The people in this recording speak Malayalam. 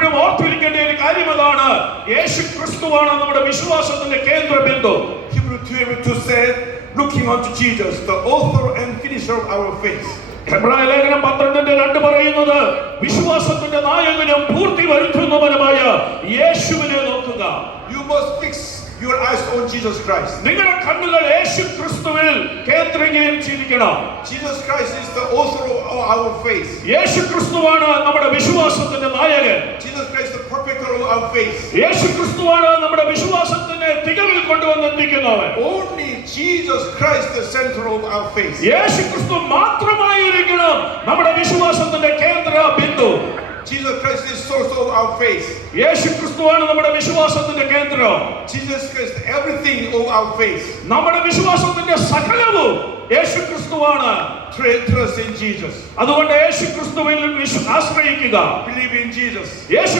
എപ്പോഴും ഓർത്തിരിക്കേണ്ട ഒരു കാര്യം അതാണ്, യേശു ക്രിസ്തുവാണ് നമ്മുടെ വിശ്വാസത്തിന്റെ കേന്ദ്രബിന്ദു. Hebrew 12:2 said, looking unto Jesus, the author and finisher of our faith. ഹെബ്രായ ലേഖനം 12:2 പറയുന്നത്, വിശ്വാസത്തിന്റെ നായകനും പൂർത്തി വരുത്തുന്നവനുമായ യേശുവിനെ നോക്കുക. You must fix your eyes on Jesus Christ. നിങ്ങളുടെ കണ്ണുകൾ യേശു ക്രിസ്തുവിൽ കേന്ദ്രീകരിച്ചിരിക്കണം. Jesus Christ is the author of our faith. യേശു ക്രിസ്തുവാണ് നമ്മുടെ വിശ്വാസത്തിന്റെ നായകൻ. Jesus Christ the perfecter of our faith. യേശു ക്രിസ്തുവാണ് നമ്മുടെ വിശ്വാസത്തിനെ തികവിൽ കൊണ്ടുവന്നെത്തിക്കുന്നവൻ. Only Jesus Christ the center of our faith. യേശു ക്രിസ്തു മാത്രമായിരിക്കണം നമ്മുടെ വിശ്വാസത്തിന്റെ കേന്ദ്ര Bindu. Jesus Christ is source of our faith. യേശു ക്രിസ്തുവാണ് നമ്മുടെ വിശ്വാസത്തിന്റെ കേന്ദ്രം. Jesus Christ everything of our faith. നമ്മുടെ വിശ്വാസത്തിന്റെ സകലവും യേശു ക്രിസ്തുവാണ്. Trust in Jesus. അതുകൊണ്ട് യേശു ക്രിസ്തുവിൽ ആശ്രയിക്കുക. Believe in Jesus. യേശു